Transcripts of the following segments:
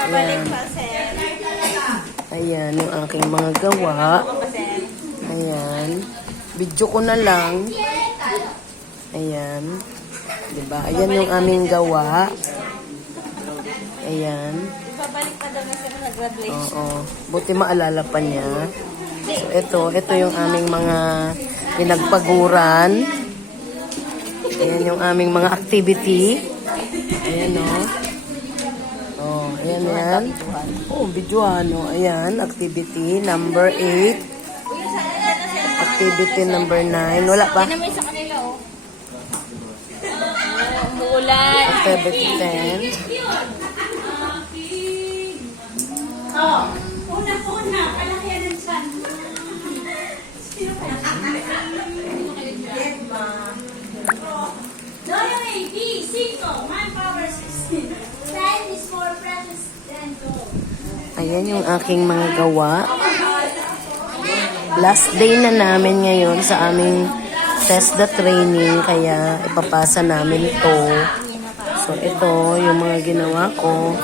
Ayan. Ayan, yung aking mga gawa. Ayan. Video ko na lang. Ayan. Diba? Ayan yung aming gawa. Ayan. Babalik pa daw na siya na graduation. Oo. Buti maalala pa niya. So, ito yung aming mga pinagpaguran. Ayan yung aming mga activity. Ayan, o. Oh, ayan, yan. Oh, videohan, o. Ayan, activity number 8. Activity number 9. Wala pa? Hindi naman sa kanila, oh. Umuulan. Activity 10. Oh, una, palakihan ng chan. Sino pa yan? Doyo A, B, 5, manpower 16. Time is more precious than gold. Ayan yung aking mga gawa. Last day na namin ngayon sa aming test the training, kaya ipapasa namin ito. So, ito yung mga ginawa ko.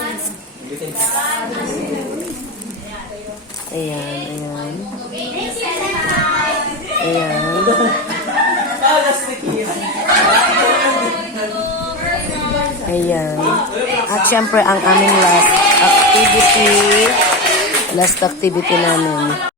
Ayan, ayan. Ayan. Ayan. At syempre, ang aming last activity namin.